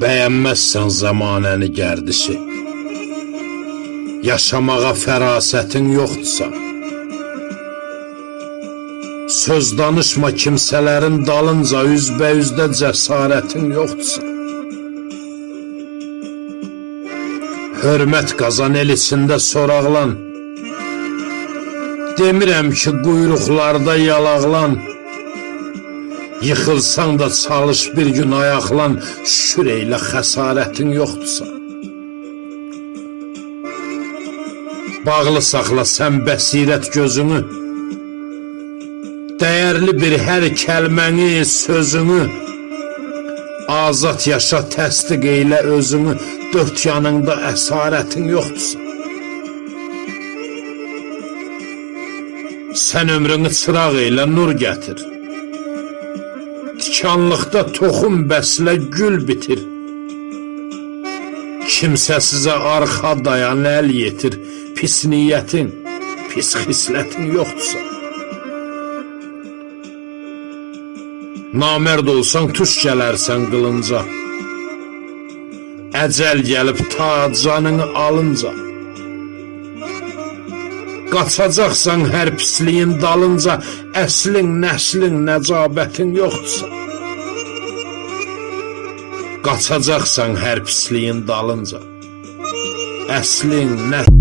Bəyənməzsən zamanəni gərdişi, yaşamağa fərasətin yoxdursa, söz danışma kimsələrin dalınca, üzbəyüzdə cəsarətin yoxdursa, hörmət qazan el içində soraqlan, demirəm ki quyruqlarda yalaqlan, yıxılsan da çalış bir gün ayaqlan, şükür eylə xəsarətin yoxdursa. Bağlı saxla sən bəsirət gözünü, dəyərli bir hər kəlməni, sözünü, azad yaşa təsdiq eylə özünü, dörd yanında əsarətin yoxdursa. Sən ömrünü çıraq eylə, nur gətir, tikanlıqda toxum bəslə, gül bitir, kimsəsizə arxa dayan, əl yetir, pis niyyətin, pis xislətin yoxdursa. Namərd olsan tuş gələrsən qılınca, əcəl gəlib ta canını alınca, qaçacaqsan hər pisliyin dalınca, əslin, nəslin, nəcabətin yoxdursa. Qaçacaqsan hər pisliyin dalınca, əslin, nəslin